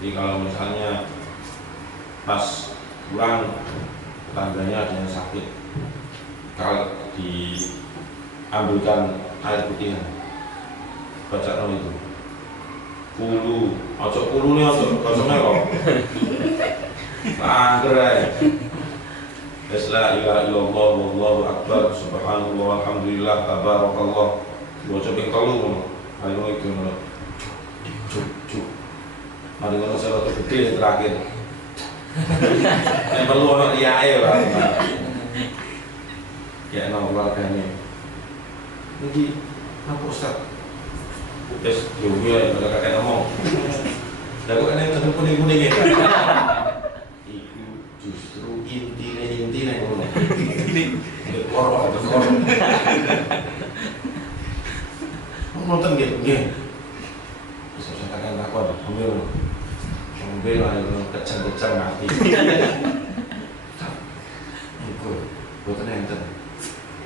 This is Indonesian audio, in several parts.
Jadi kalau misalnya pas pulang tetangganya ada yang sakit, kalau diambilkan air putih, baca no itu kulu, ojo kulu nih, ojo kosongnya kok anggerai. La ilaha illallah wallahu akbar subhanallah walhamdulillah tabarakallah. Baca ping 3 ngono. Ayo itu ngono. Cuk. Mari ngono saya rada gede terakhir. Nek perlu ono liyae lah. Ya nang keluargane. Niki apa Ustaz? Wis yo ya kakek ngomong. Lah kok nek ketemu kuning-kuning ya. Iku justru intine ngono. Ini korok. Nonton nggih. Bisa saya katakan takon, ambil ayo kecang-kecang mati. Iku boten enten.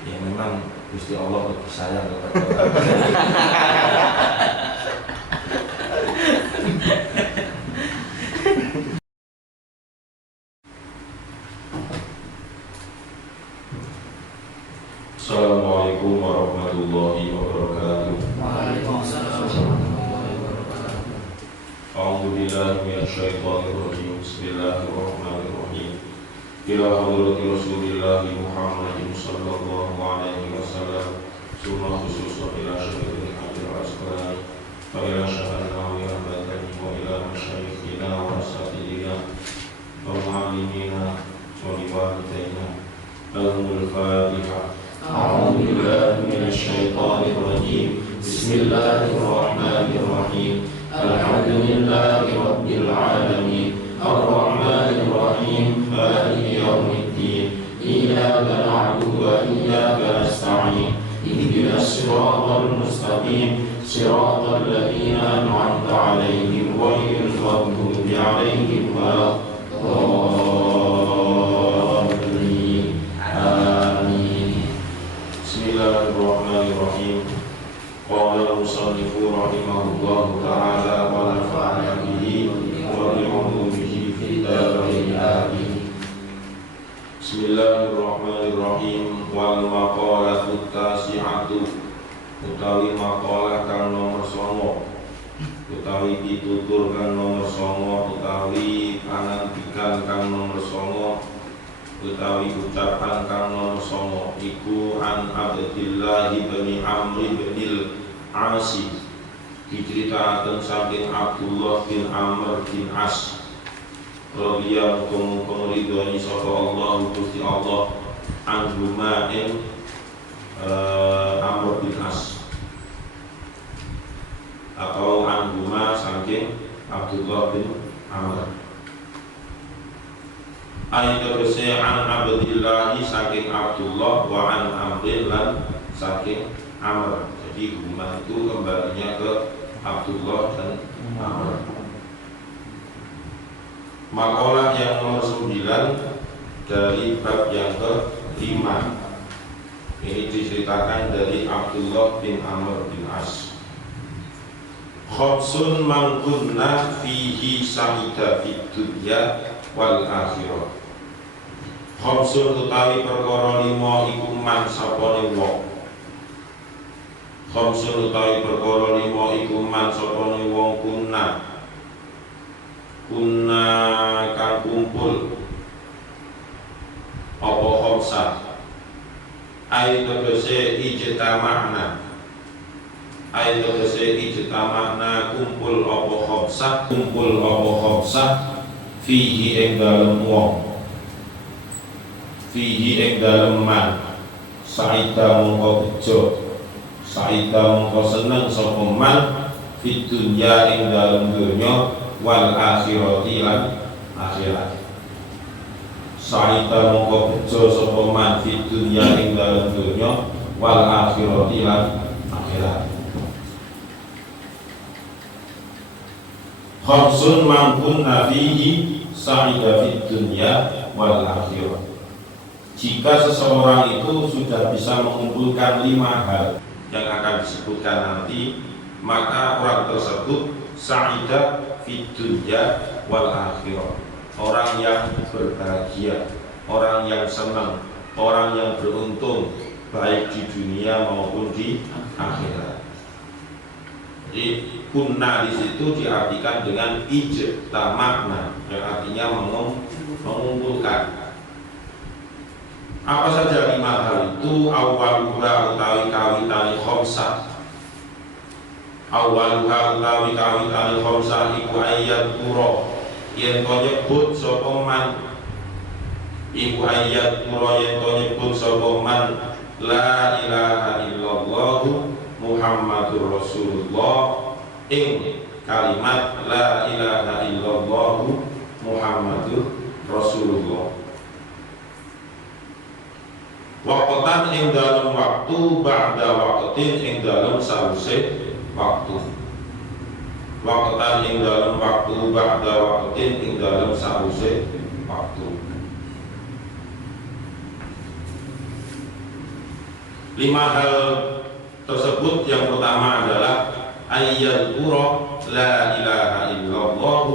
Ya memang Gusti Allah lebih sayang kepada kita. Assalamualaikum warahmatullahi wabarakatuh. A'udzu billahi minasyaitonir rajim. Bismillahirrahmanirrahim. Ila hadrati Rasulillah Muhammadin sallallahu alaihi wasallam. Summa khususan ila syaikhil hadir asqalani wa ila syahana wa ila batani wa ila masyayikhina wa asatidina wa mu'allimina wa liwalidayna. Al-Fatihah. A'udzu billahi minasyaitonir rajim. Bismillahirrahmanirrahim. Alhamdulillahi rabbil alamin. Ar-Rahmanir Rahim. Maliki yaumiddin. Iyyaka na'budu wa iyyaka nasta'in. Ihdinas siratal mustaqim. Siratal ladzina an'amta 'alaihim ghairil maghdubi 'alaihim waladdallin. Amin. Bismillahirrahmanirrahim. Qala al-musannifu rahimahullahu ta'ala wa nafa'ana bihi wa bi'ulumihi fid dharain amin. Bismillahirrahmanirrahim. Wal maqalatu tasi'atu, utawi maqalah kang nomor 9, utawi pitutur kang nomor 9, utawi pangandikan kang nomor 9, utawi ucapan kang nomor 9 iku an Abdillah bin Amr bin Al-Asi, diceritakan saking Abdullah bin Amr bin As radhiyallahu ridhani sapa Allah Gusti Allah anhuma ing Amr bin As, atau anhuma saking Abdullah bin Amr. Ayat tegese an Abdillah saking Abdullah wa an Amr lan saking Amr. Jadi huma itu kembalinya ke Abdullah dan Amr. Makalah yang nomor 9 dari bab yang ke-5. Ini diceritakan dari Abdullah bin Amr bin As. Khobsun mangkunna fihi sa'ida fid dunya wal akhirah. Khobsun utawi perkara 5 iku man sapane wong. Khobsun utawi perkara 5 iku man sapane wong kunna kang kumpul apa khobsah. Ayat tegese ijtama'na. Ayat tegese ijtama'na kumpul apa khobsah fihi ing dalem wong, fihi ing dalem man. Sa'ida mongko bejo, sa'ida mongko seneng sapa man fid dunya ing dalem donya wal akhirati lan akhirat. Sa'ida mongko bejo sapa man fid dunya ing dalem donya wal akhirati lan akhirat. Khamsun mampun nafihi sa'ida fid dunya wal akhirah. Jika seseorang itu sudah bisa mengumpulkan 5 hal yang akan disebutkan nanti, maka orang tersebut sa'ida fid dunya wal akhirah. Orang yang berbahagia, orang yang senang, orang yang beruntung baik di dunia maupun di akhirat. Jadi kunna di situ diartikan dengan ijtama'na, yang artinya mengumpulkan. Apa saja 5 hal itu? Awwaluha utawi kawitane khamsah. Awwaluha utawi kawitane khamsah iku ayat pura yen to nyebut sapa man, iku ayat pura yen to nyebut sapa man la ilaha illallah Muhammadur Rasulullah, ing kalimat la ilaha illallah Muhammadur Rasulullah. Waqtan ing dalam waktu, ba'da waqtin ing dalam sause waktu. Waqtan ing dalam waktu, ba'da waqtin ing dalam sause waktu. 5 hal tersebut yang pertama adalah ayyal qura la ilaha illallah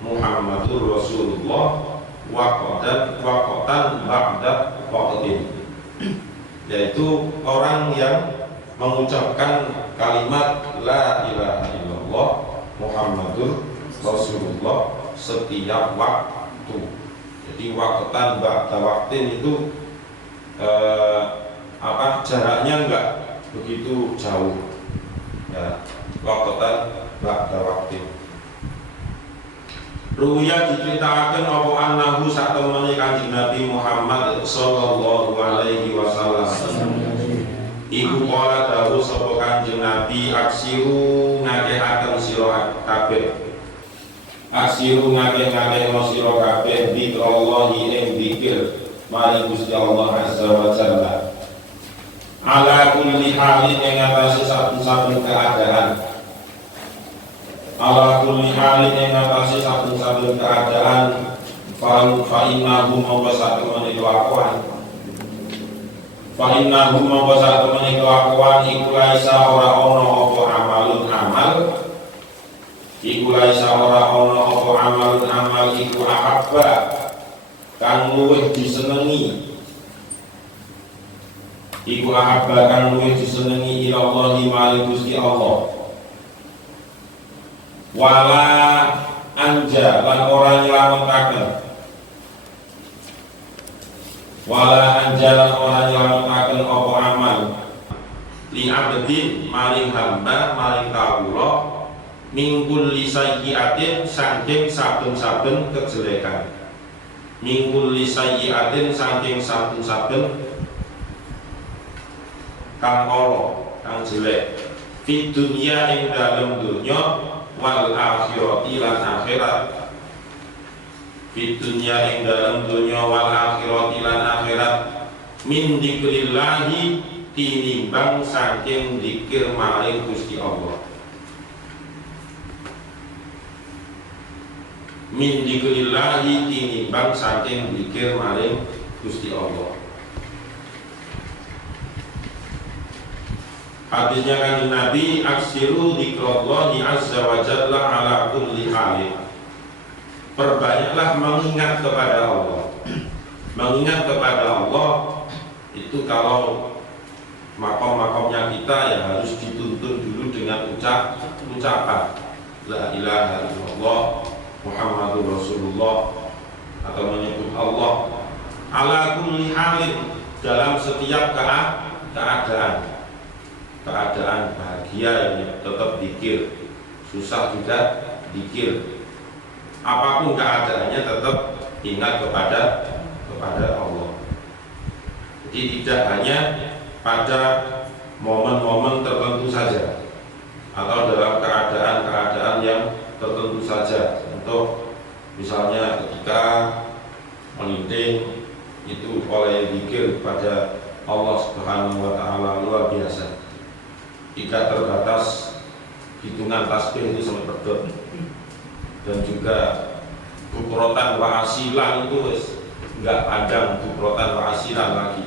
Muhammadur Rasulullah waqtan ba'da waqtin, yaitu orang yang mengucapkan kalimat la ilaha illallah Muhammadur Rasulullah setiap waktu. Jadi waqtan ba'da waqtin itu jaraknya enggak begitu jauh ya, waqtan ba'da waqtin. Ruya diceritakan apa annahu satemene Kanjeng Nabi Muhammad sallallahu alaihi wasallam iku kala dawuh sapa Kanjeng Nabi, aksiru ngakehaken sira kabeh, aksiru ngakeh-ngakehno sira kabeh dzikrallahi ing dzikir mari Gusti Allah azza wa jalla ala kulli halin ing atase saben-saben keadaan, ala kulli halin ing atase saben-saben keadaan, fa innahu mawqa satemene kelakuan, fa innahu mawqa satemene kelakuan iku laisa ora ana apa amalun amal, iku laisa ora ana apa amalun amal iku ahabba kang luwih disenengi, iku ahabba kang luwih disenengi ilallahi maring Gusti Allah, wala anja lan ora nylametaken, wala anja lan ora nylametaken apa amal li abdin maring hamba maring kawula mingkul lisayyiatin saking saben-saben kejelekan, mingkul lisayyiatin saking saben-saben kang ala kang jelek, fi dunya ing dalem dunya wal akhirati lan akhirat, fi dunya ing dalem dunya wal akhirati lan akhirat, min dzikrillahi tinimbang saking zikir maring Gusti Allah, min dzikrillahi tinimbang saking zikir maring Gusti Allah. Hadisnya Kanjeng Nabi, aksiru dzikrallahi azza wa jalla ala kulli halin. Perbanyaklah mengingat kepada Allah. Mengingat kepada Allah itu kalau makom-makomnya kita ya harus dituntun dulu dengan ucapan la ilaha illallah Muhammadur Rasulullah, atau menyebut Allah ala kulli halin, dalam setiap keadaan bahagia ya tetap zikir, susah juga zikir, apapun keadaannya tetap ingat kepada Allah. Jadi tidak hanya pada momen-momen tertentu saja atau dalam keadaan-keadaan yang tertentu saja. Untuk misalnya ketika melinting itu oleh zikir kepada Allah Subhanahu wa taala luar biasa. Tidak terbatas hitungan tasbih itu sampai berdot, dan juga bukrotan wa asilan itu enggak pandang bukrotan wa asilan lagi,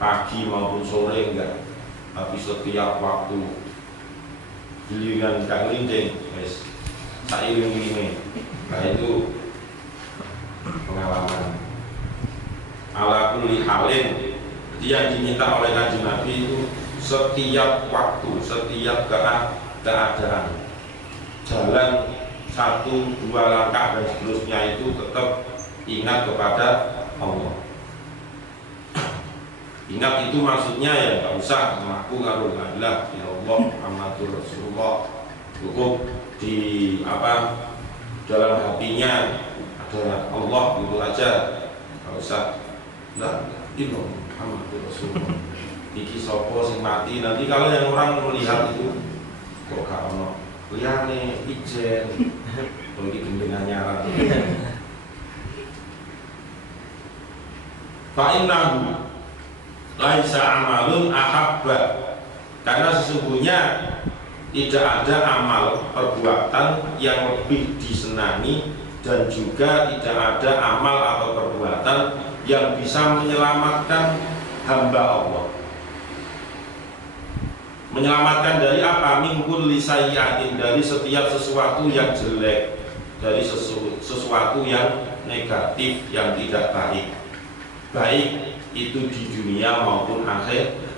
pagi maupun sore enggak, tapi setiap waktu giliran kang linting tak iling-ilingi. Nah itu pengalaman. Ala kulli halin, yang diminta oleh Kanjeng Nabi itu setiap waktu, setiap keadaan, jalan 1-2 langkah dan seterusnya itu tetap ingat kepada Allah. Ingat itu maksudnya ya nggak usah mengaku karo la ilaha illallah Muhammadur Rasulullah, cukup di dalam hatinya ada Allah gitu aja, nggak usah la ilaha Muhammadur Rasulullah. Iki sopo sing mati, nanti kalau yang orang melihat itu kok gak ono liyane ijen iki gendeng anyaran. Fa innahu laisa amalun ahabba, karena sesungguhnya tidak ada amal perbuatan yang lebih disenangi dan juga tidak ada amal atau perbuatan yang bisa menyelamatkan hamba Allah. Menyelamatkan dari apa? Mingkul lisayyatin, dari setiap sesuatu yang jelek, dari sesuatu yang negatif, yang tidak baik. Baik itu di dunia maupun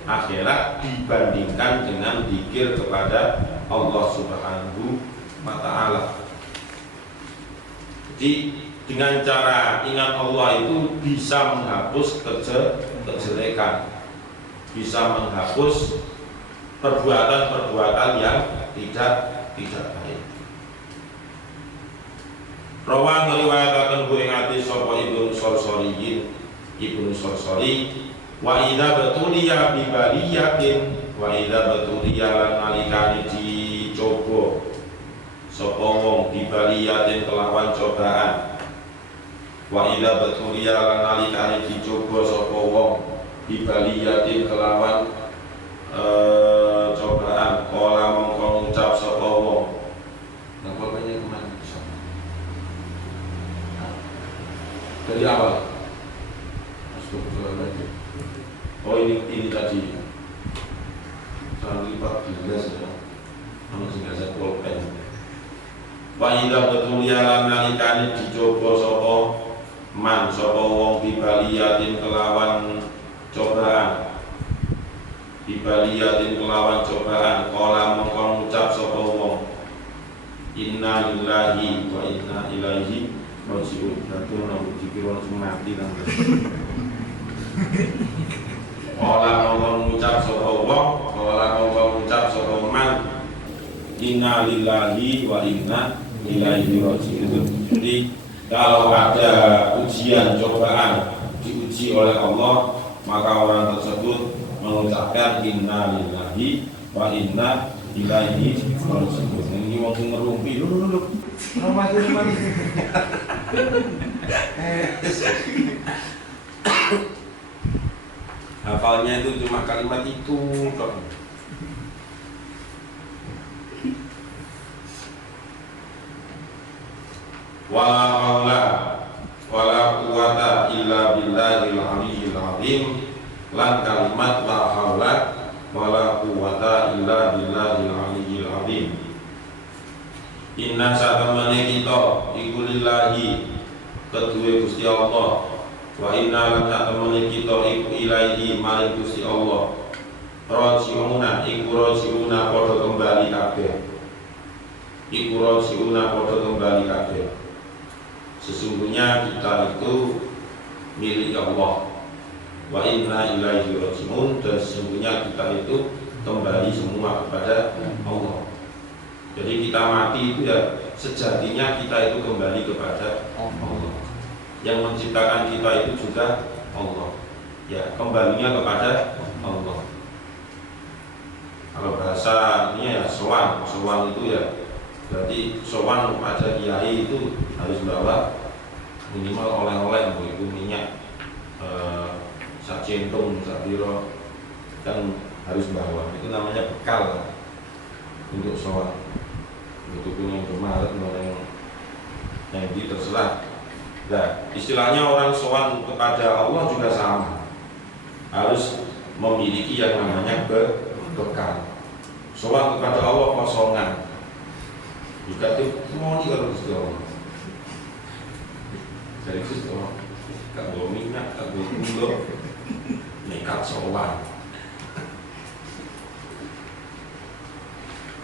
akhirat dibandingkan dengan zikir kepada Allah Subhanahu wa ta'ala. Jadi dengan cara ingat Allah itu bisa menghapus kejelekan, bisa menghapus perbuatan-perbuatan yang tidak baik. Rawan ngriwayataken ku ing ati sapa Ibnu Sarsari wa idza batuliya bi baliyatin, wa idza batuliya lan nalikane dicoba sapa wong bi baliyatin kelawan cobaan, wa idza batuliya lan nalikane dicoba sapa wong bi baliyatin kelawan cobaan, kala mongko ngucap sapa wong. Nah, pokoknya kemana dari awal. Oh ini tadi soal 14 ya, namun sehingga saya pulpen. Wa idza betulia lan nalikane dicoba sapa man sapa wong bibaliyatin kelawan cobaan, bibaliyatin kelawan cobaan, kala mongko ngucap sapa wong inna lillahi wa inna ilaihi raji'un. Tentu nang dikira mati nang. Kala mongko ngucap sapa wong, kala mongko ngucap sapa man inna lillahi wa inna ilaihi raji'un. Jadi kalau ada ujian, cobaan, diuji oleh Allah, maka orang tersebut mengucapkan inna lillahi wa inna ilaihi raji'un. Ini wong sing ngerumpi lho. Hafalnya itu cuma kalimat itu tok. Wala haula wala quwata illa billahil aliyyil azim, lan kalimat la haula wala quwata illa billahil aliyyil azim. Inna satamane kita iku lillahi kedue Gusti Allah, wa inna lan satamane kita iku ilaihi maring Gusti Allah, rajiuna iku rajiuna padha kembali kabeh, iku rajiuna padha kembali kabeh. Sesungguhnya kita itu milik Allah, wa inna ilaihi rajiun, dan sesungguhnya kita itu kembali semua kepada Allah. Jadi kita mati itu ya sejatinya kita itu kembali kepada Allah. Yang menciptakan kita itu juga Allah. Ya, kembalinya kepada Allah. Kalau bahasa ini ya sowan itu ya berarti sowan pada kiai itu harus bawa minimal oleh-oleh, itu minyak sak centung, sak biro kan harus bawa. Itu namanya bekal untuk sowan. Itu punya kemarin yang di terserah. Nah, istilahnya orang sowan kepada Allah juga sama, harus memiliki yang namanya bekal. Sowan kepada Allah kosongan, Juga mau di kalau Gusti Allah. Jadi Gusti Allah, gak bawa minyak, gak bawa gula, nekat sowan.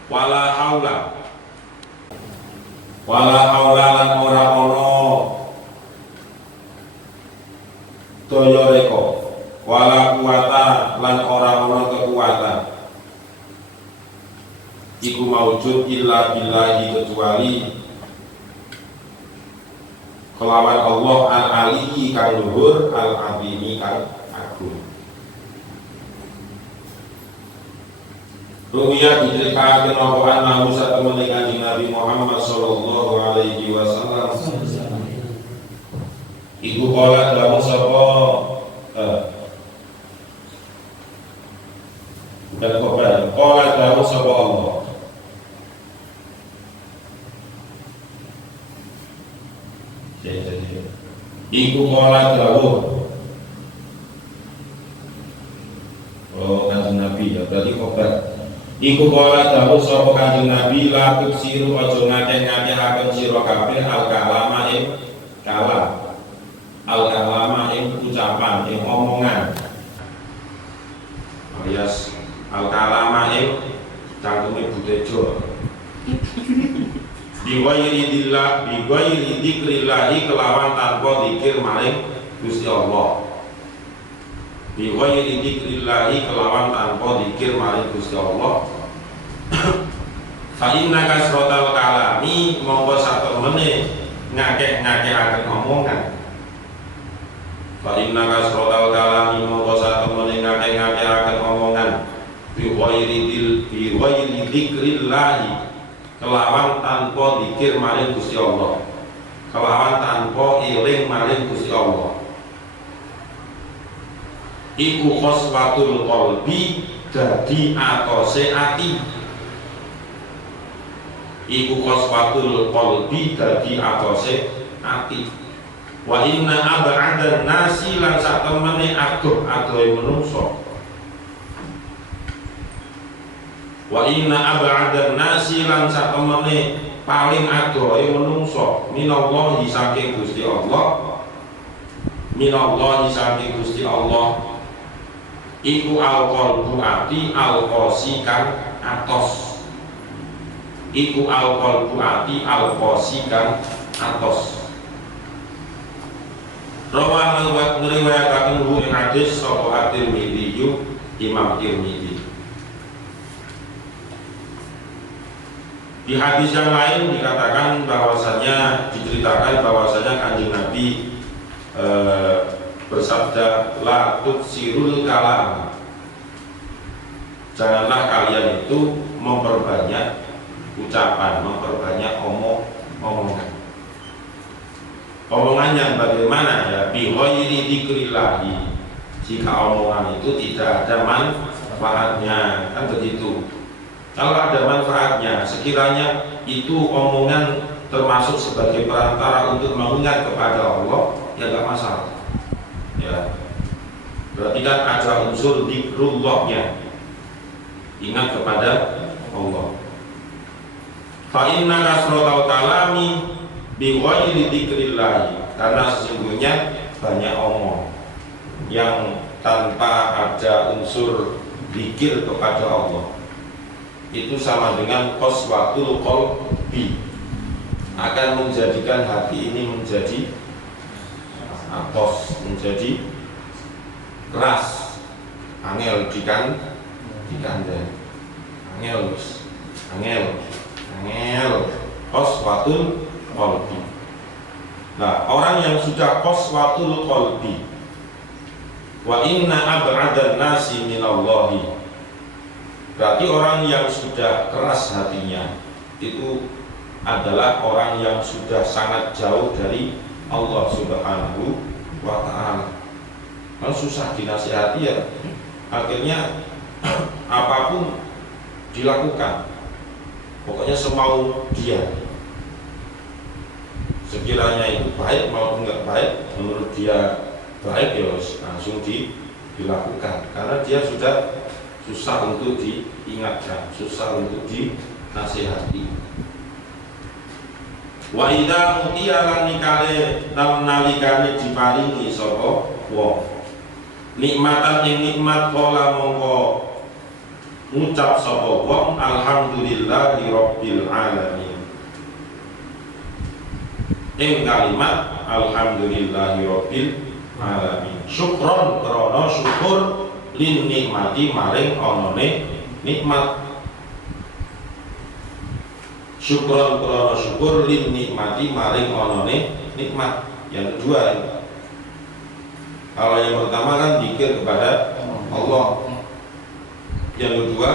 Wala haula lan ora ono daya reka, wala kuwata lan ora ono kekuatan iku maujud illa billahi kecuali kelawan Allah al-aliyyi kang luhur al-azimi kang agung. Ru'ya diceritakan apa annahu satemene Kanjeng Nabi Muhammad sallallahu alaihi wasallam iku kala dawuh sapa bukan kabar kala dawuh sapa Allah iku kala dawuh Kanjeng Nabi ya berarti kabar. Iku kala dawuh sapa Kanjeng Nabi la tuksiru aja ngakeh-ngakehaken sira kabeh al-kalama ing kalam. Al-kalama ing ucapan, ing omongan. Alias al-kalama ing cangkeme butejo. Biwayri dzikrillah kelawan tanpa zikir maring Gusti Allah. Biwayri dzikrillah kelawan tanpa zikir maring Gusti Allah. Fa inna kasratal kalami mongko satemene ngakeh-ngakehaken omongan. Fa inna kasratal kalami mongko satemene ngakeh-ngakehaken omongan. Biwayri dzikrillah kelawan tanpa zikir maring Gusti Allah. Kelawan tanpa eling maring Gusti Allah. Iku khoswatul qalbi dadi atose ati. Iku khoswatul qalbi dadi atose ati. Wa inna ab'adan nasi lan satemene adoh-adohe menungso. Wa inna ab'adan nasi lan satemene paling adohe menungso minallahi saking Gusti Allah. Minallahi saking Gusti Allah. Iku al-qalbu ati al-qasi kang atos. Iku al-qalbu ati al-qasi kang atos. Rawa ngriwayataken ing hadis sapa At-Tirmidzi Imam Tirmidzi. Di hadis yang lain dikatakan bahwasanya diceritakan bahwasanya Kanjeng Nabi bersabda la tuksirul kalam, janganlah kalian itu memperbanyak ucapan, memperbanyak omongan. Omongan yang bagaimana ya? Bighairi dzikrillah, jika omongan itu tidak ada manfaatnya, kan begitu. Kalau ada manfaatnya, sekiranya itu omongan termasuk sebagai perantara untuk mengingat kepada Allah, ya nggak masalah. Ya, berarti kan ada unsur dzikrullahnya, ingat kepada Allah. Fa inna kasratal kalami bi ghairi dzikrillah, karena sesungguhnya banyak omong yang tanpa ada unsur zikir kepada Allah itu sama dengan qaswatul qalbi, akan menjadikan hati ini menjadi atos, menjadi keras, angel dikandani, angel qaswatul qalbi. Nah, orang yang sudah qaswatul qalbi, wa inna ab'adan nasi minallahi, berarti orang yang sudah keras hatinya itu adalah orang yang sudah sangat jauh dari Allah Subhanahu wa ta'ala. Kalau susah dinasihati ya akhirnya apapun dilakukan, pokoknya semau dia. Sekiranya itu baik maupun enggak baik, menurut dia baik ya langsung dilakukan, karena dia sudah susah untuk diingatkan, susah untuk dinasihati. Wa idza utiya lan nikale nalikane diparingi sapa wong nikmatan ing nikmat kala mongko ngucap sapa wong alhamdulillahi rabbil alamin. Ing kalimat alhamdulillahi rabbil alamin syukron krana syukur lin nikmati maring onone nikmat. Syukron krana syukur lin nikmati maring onone nikmat. Yang kedua, kalau yang pertama kan zikir kepada Allah, yang kedua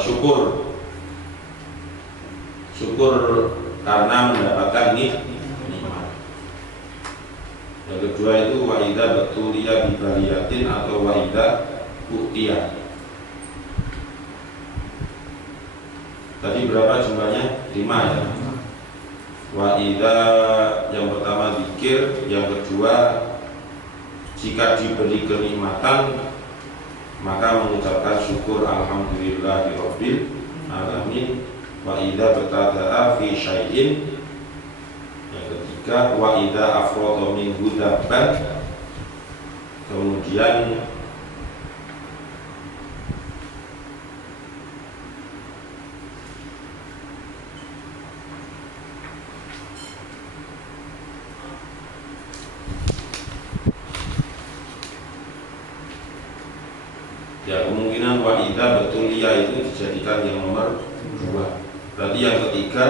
syukur karena mendapatkan nikmat. Yang kedua itu wa idza betuliya bi bariyatin atau wa idza utiya. Tadi berapa jumlahnya? 5 ya. Wa idza yang pertama zikir, yang kedua jika diberi kenikmatan maka mengucapkan syukur alhamdulillahirabbil alamin. Wa idza bertada'a fi syai'in, yang ketiga wa idza afrada minhu dzabban, kemudian ya kemungkinan wa idza betulia itu dijadikan yang nomor 2. Berarti yang ketiga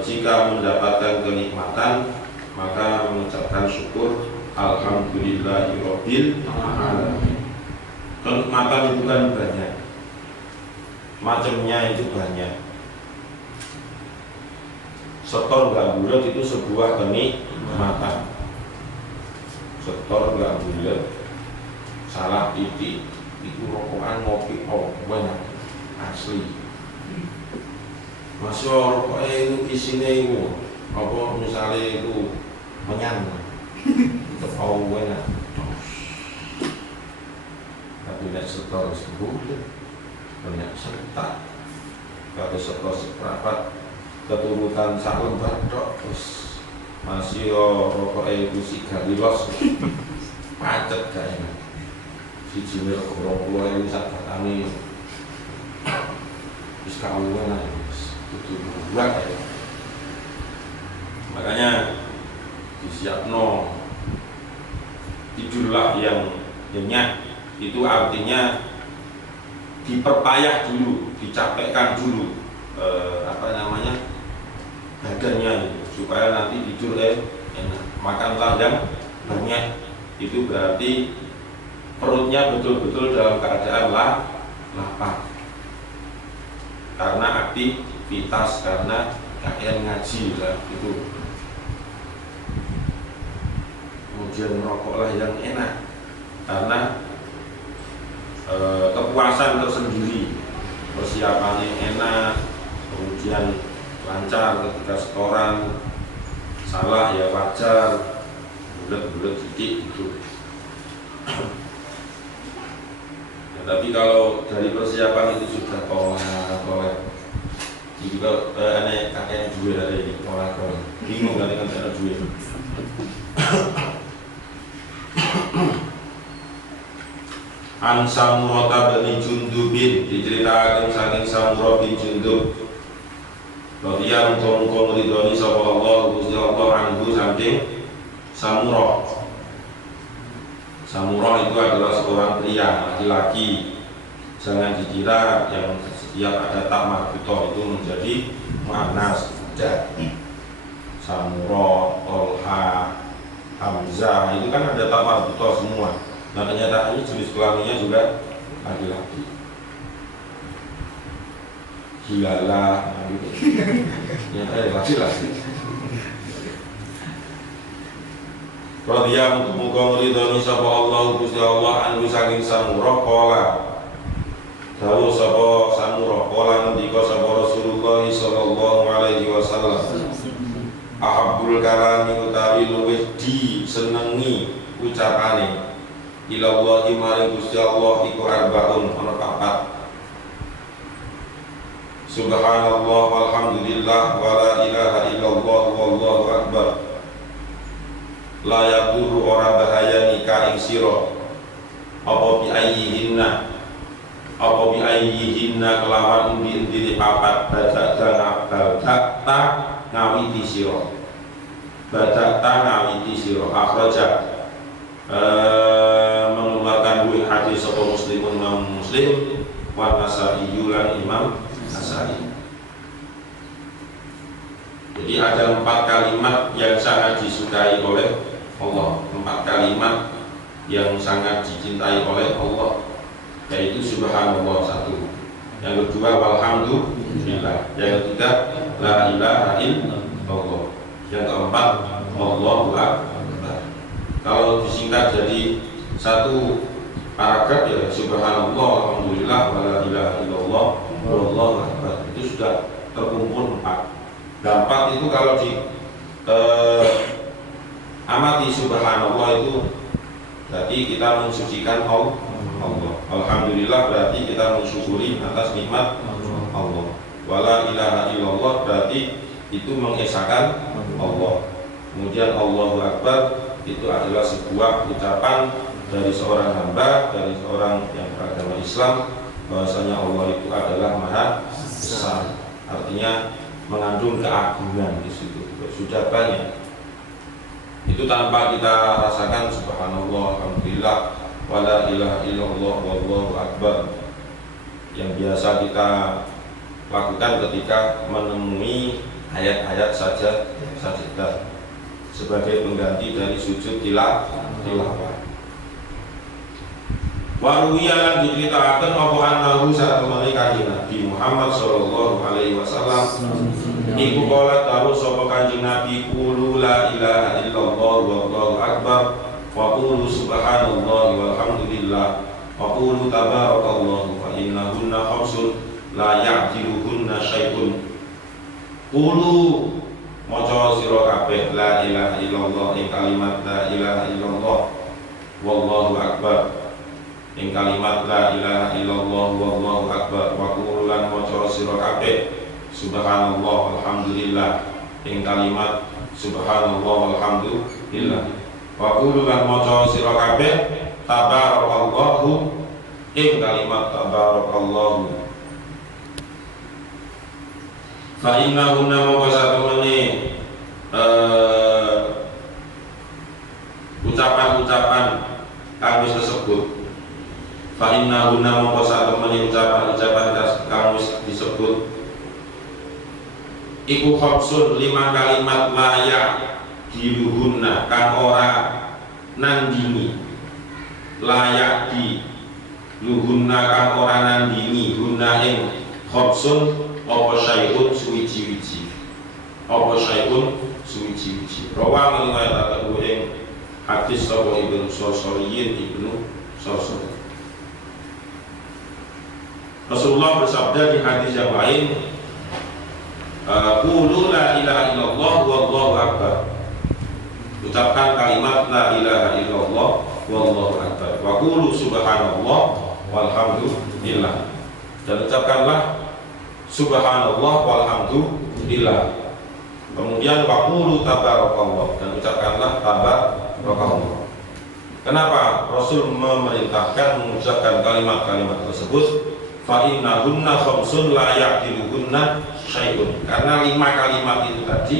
jika mendapatkan kenikmatan maka mengucapkan syukur alhamdulillahirabbil alamin. Kenikmatan itu kan banyak, macamnya itu banyak. Setor gak bulat itu sebuah kenikmatan. Setor gak bulat, salah titik itu rokokan ngopi banyak asli. Masih rokoknya itu isinya itu apa misalnya itu menyan itu banyak. Tapi nek setor sebulan banyak setak, kalau setor seprapat keturutan sak lembar tok terus masih rokoknya itu sigarilos pacet gak enak. Siji nek orang ini sak batane wis kawuhan ae kudu buat ya. Makanya disiapno tidurlah yang nyenyak, itu artinya diperpayah dulu, dicapekkan dulu badannya itu, supaya nanti tidur enak. Makanlah yang banyak, itu berarti perutnya betul-betul dalam keadaan lapar karena aktivitas, karena kalian ngaji lah itu. Kemudian merokoklah yang enak karena kepuasan tersendiri, persiapannya enak, kemudian lancar ketika setoran, salah ya wajar, bulet-bulet sedikit gitu. Ya, tapi kalau dari persiapan itu sudah tolak juga aneh kakeknya duit dari ini tolak bingung kan dengan cara duit. An Samurata bin Jundubin, diceritakan saking Samurah bin Jundub radhiyallahu anhu ridhoni sapa Allah Gusti Allah anhu saking Samurah. Samurah itu adalah seorang pria laki-laki. Jangan dikira yang setiap ada tak marbutoh itu menjadi muannas. Samurah, Tolha, Hamzah itu kan ada tak marbutoh semua. Nah kenyataannya jenis kelaminnya juga laki-laki. Hilalah, gitu. Ya laki-laki. Radhiya muga ridhoni sapa Allah Gusti Allah anu saking Samurah qala. Dawuh sapa Samurah qala ngendika sapa Rasulullah sallallahu alaihi wasallam. Ahabbul kalami utawi luwih disenengi ucapane ilallahi maring Gusti Allah iku arbaun ana papat. Subhanallah walhamdulillah wa la ilaha illallah wallahu akbar. La yadurru ora bahayani ka ing sira apa bi ayyihinna kelawan endi papat badakta ngawiti sira akhraja mengeluarkan buih hadis sapa muslimun imam muslim wa nasai lan imam nasai. Jadi ada 4 kalimat yang sangat disukai oleh Allah, 4 kalimat yang sangat dicintai oleh Allah, yaitu subhanallah 1, yang kedua walhamdulillah, yang ketiga la ilaha illallah, yang keempat Allahu akbar. Kalau disingkat jadi 1 paragraf ya subhanallah alhamdulillah wa la ilaha illallah wallahu akbar, itu sudah terkumpul 4. Dampak itu kalau di amati subhanallah itu berarti kita mensucikan Allah. Alhamdulillah berarti kita mensyukuri atas nikmat Allah. Wala ilaha illallah berarti itu mengesahkan Allah. Kemudian Allahu akbar itu adalah sebuah ucapan dari seorang hamba, dari seorang yang beragama Islam, bahwasanya Allah itu adalah maha besar. Artinya mengandung keagungan di situ. Sudah banyak. Itu tanpa kita rasakan subhanallah alhamdulillah wala ilaha illallah wallahu akbar, yang biasa kita lakukan ketika menemui ayat-ayat sajadah sebagai pengganti dari sujud tilawah. Waruwiyan diceritakan apa annahu saat temani kanjeng Nabi Muhammad sallallahu alaihi wasallam iku kala dawuh sapa kanjeng Nabi qulu la ilaha illallah wallahu akbar wa qulu subhanallah walhamdulillah wa qulu tabarakallah fa innahunna khamsun la ya'diluhunna syai'un. Qulu maca sira kabeh la ilaha illallah ing kalimat la ilaha illallah wallahu akbar, ing kalimat la ilaha illallah wallahu akbar, wa qulu lan maca sira kabeh subhanallah alhamdulillah ing kalimat subhanallah alhamdulillah, wa qulu lan maca sira kabeh tabarakallahu ing kalimat tabarakallahu. Fa innahunna mongko satemene ucapan-ucapan kang wis disebut. Fa innahunna mongko satemene ucapan-ucapan kang wis disebut iku khamsun 5 kalimat layak diluhunna kang ora nandini, layak di luhunna kang ora nandini hunna ing khamsun apa syai'un suwiji-wiji, apa syai'un suwiji-wiji. Rawa ngriwayatake ing hadis sapa Ibnu Sosoriyin. Rasulullah bersabda di hadis yang lain, qulu la ilaha illallah wallahu akbar, ucapkan kalimat la ilaha illallah wallahu akbar, wa qulu subhanallah walhamdulillah, dan ucapkanlah subhanallah walhamdulillah. Kemudian wa qulu tabarakallah, dan ucapkanlah tabarakallah. Kenapa Rasul memerintahkan mengucapkan kalimat-kalimat tersebut? Fa innahunna khamsun la ya'diluhunna syai'un. Karena 5 kalimat itu tadi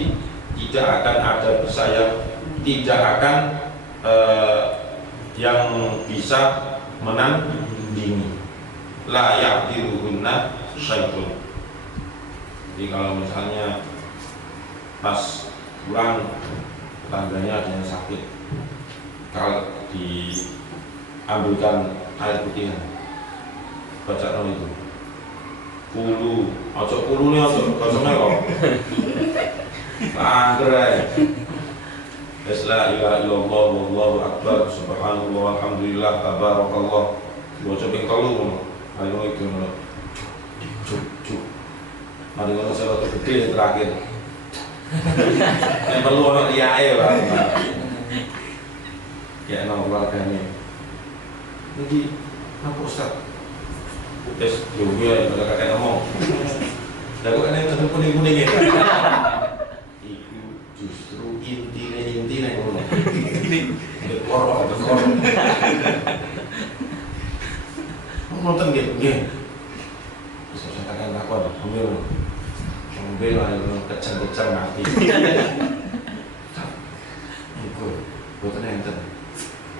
tidak akan ada bersayap, tidak akan yang bisa menandingi. La ya'diluhunna syai'un. Jadi kalau misalnya pas pulang tetangganya ada yang sakit, kalau diambilkan air putih, baca no itu pulu, ojo pulu nih ojo melok anggerai la ilaha illallah wallahu akbar subhanallah alhamdulillah tabarakallah baca ping 3 ayo itu no cuk mari ngono saya gede terakhir yang perlu ono liyae Pak ya nang keluargane iki apa Ustaz? Wis yo ya kakek ngomong. kok kan yang kuning-kuning ya. Itu justru intinya ngono. Dekor. Nonton nggih. Bisa katakan takon, ambil ayo kecang-kecang mati. Iku boten enten.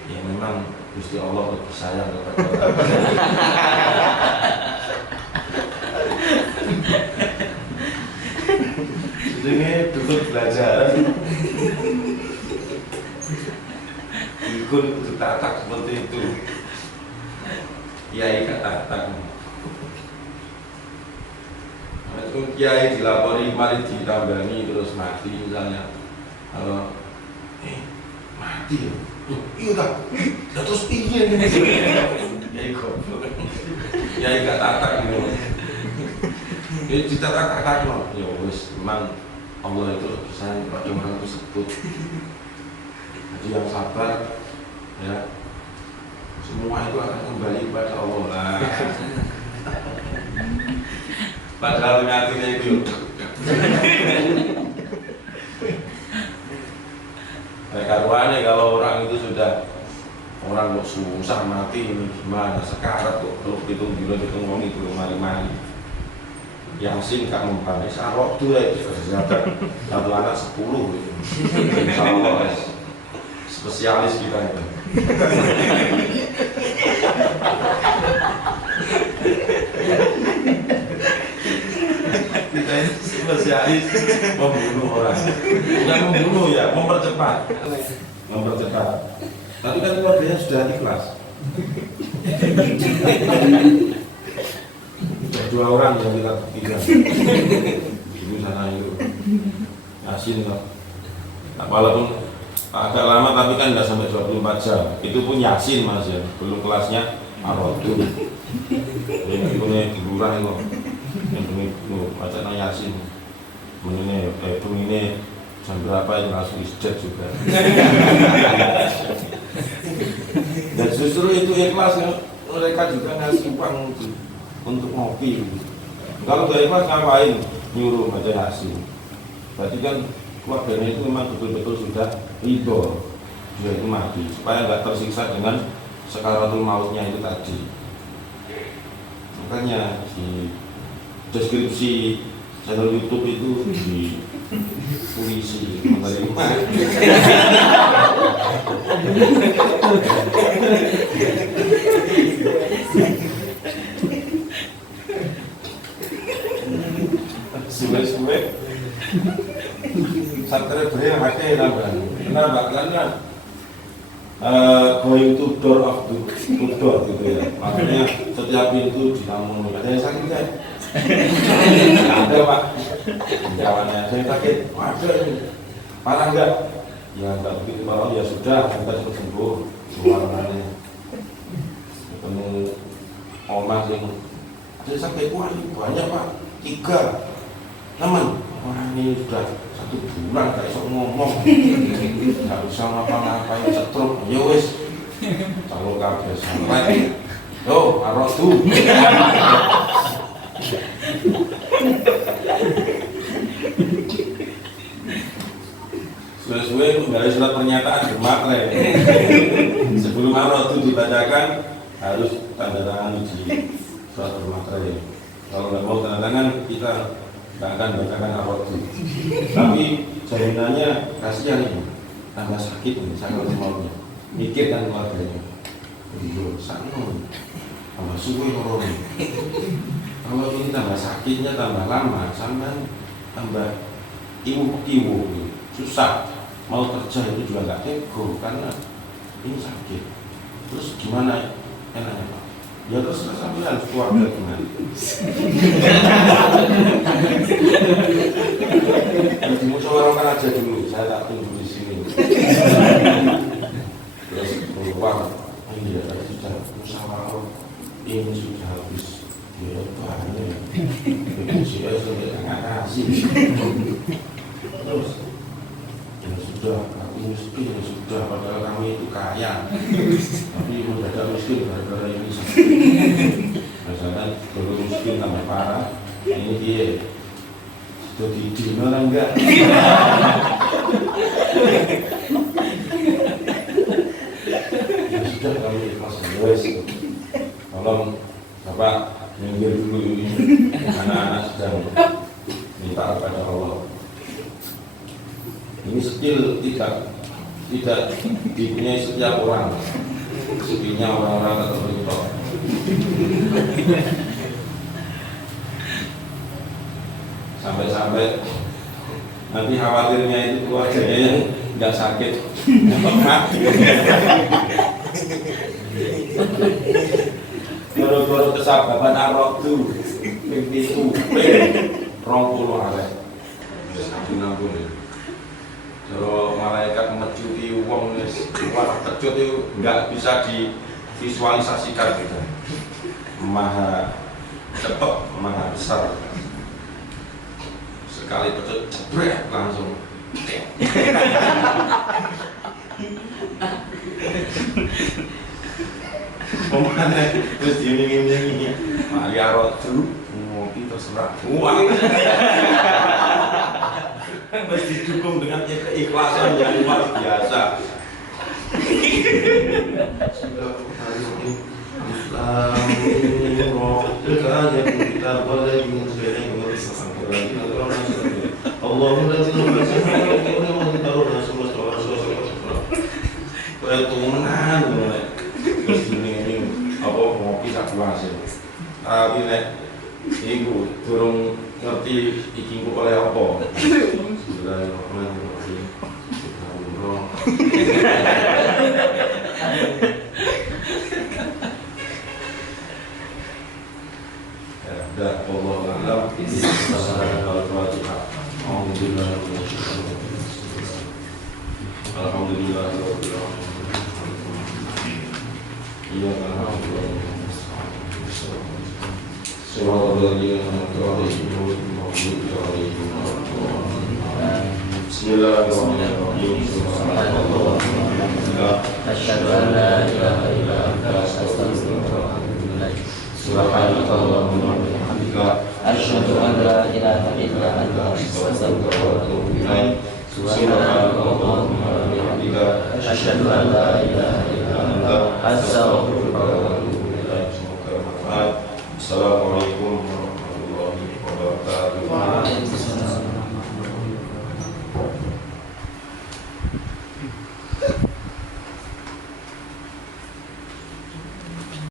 Ya memang Gusti Allah lebih sayang kepada ini tutup belajar. Ikut itu tatak seperti itu. Kiai katakan. Itu kiai dilapori mari ditambani terus mati misalnya. Mati ya. Iya tak. Terus piye ngene. Kiai goblok. Kiai katakan ngono. Ini ditatak-tatak loh. Ya wis memang Allah itu sayang pada orang tersebut. Jadi yang sabar ya, semua itu akan kembali kepada Allah lah. Padahal hatinya itu karuannya kalau orang itu sudah orang kok susah mati ini gimana sekarat kok kalau hitung ngomong itu mari-mari Yasin gak mempan, sarok tuh ya satu anak 10 insya Allah spesialis kita itu. Kita ini spesialis membunuh orang, bukan membunuh ya, mempercepat. Tapi kan keluarganya sudah ikhlas. Dua orang yang kita buktikan ibu sana itu Yasin loh. Nah, walaupun agak lama tapi kan nggak sampai 24 jam itu pun Yasin mas ya, belum kelasnya Ar-Raddul yang punya hiburan itu yang punya bacaan Yasin ini jam berapa itu langsung istet juga. Dan justru itu ikhlas mereka juga ngasih uang untuk ngopi. Kalau dari ikhlas ngapain nyuruh baca Yasin? Berarti kan keluarganya itu memang betul-betul sudah ridho dia itu mati supaya nggak tersiksa dengan sekaratul mautnya itu tadi. Makanya di deskripsi channel YouTube itu di polisi menerima. Suwe-suwe subscribernya pakai nambah. Kenapa? Karena going to door of to door gitu ya. Makanya setiap pintu dinamun. Ada yang sakit kan? Ada pak. Kawannya saya sakit. Ada ini. Parah enggak? Ya enggak begitu parah. Ya sudah, kita cepat sembuh. Keluarannya ketemu oma yang ada sakit. Wah ini banyak pak. 3 teman, wah ini sudah 1 bulan gak bisa ngomong, gak bisa ngapa-ngapain, setruk, ya wis kalau kabeh sampai yo, Ar-Raddul suwe-suwe menggali surat pernyataan bermakna sebelum Ar-Raddul dibacakan harus tanda tangan di surat bermakna. Kalau nggak mau tanda tangan kita nggak akan bacakan Ar-Raddul. Tapi jaminannya kasihan ini tambah sakit nih sakit semuanya mikir kan keluarganya iya sakit tambah suwe orang kalau ini tambah sakitnya tambah lama sampai tambah iwu susah mau kerja itu juga nggak tego karena ini sakit. Terus gimana enaknya Pak? Ya terus sampean keluarga gimana? Di musyawarahkan aja dulu, saya tak tunggu di sini. Terus keluar, ini ya sudah musyawarah ini sudah habis. Ya banyak, saya sudah nggak kasih. Terus ya sudah, aku miskin ya sudah, padahal kami itu kaya. Tapi mendadak miskin gara-gara ini. Misalkan dulu miskin tambah parah, ini dia Jadi dino enggak. Ya sudah kami ikhlas wes. Tolong Bapak minggir dulu ini. Anak-anak sedang minta kepada Allah. Ini skill tidak dipunyai setiap orang. Skillnya orang-orang tertentu. Sampai-sampai nanti khawatirnya itu keluarganya yang nggak sakit, mati. Goro-goro kesabaran arok tuh, pintu, 20 arek. Ampun ya. Kalau malaikat mecuti uang warna kecut itu nggak bisa divisualisasikan gitu. Maha cepat, maha besar. Sekali pecut cebrek langsung. Pemane terus diiming-imingi. Maria Rodu ngopi terserah. Wah. Mesti didukung dengan keikhlasan yang luar biasa. Tapi nek iku durung ngerti iki kok oleh apa. Bismillahirrahmanirrahim. Ya, Allah alam. Alhamdulillah. Iya kan. Bismillahirrahmanirrahim. Asyhadu an la ilaha illa anta astaghfiruka wa atubu ilaik. Subhanakallahumma wa bihamdika asyhadu an la ilaha illa anta astaghfiruka wa atubu ilaik. Subhanakallahumma wa bihamdika asyhadu an la ilaha illa anta astaghfiruka wa atubu ilaik. Assalamualaikum warahmatullahi wabarakatuh.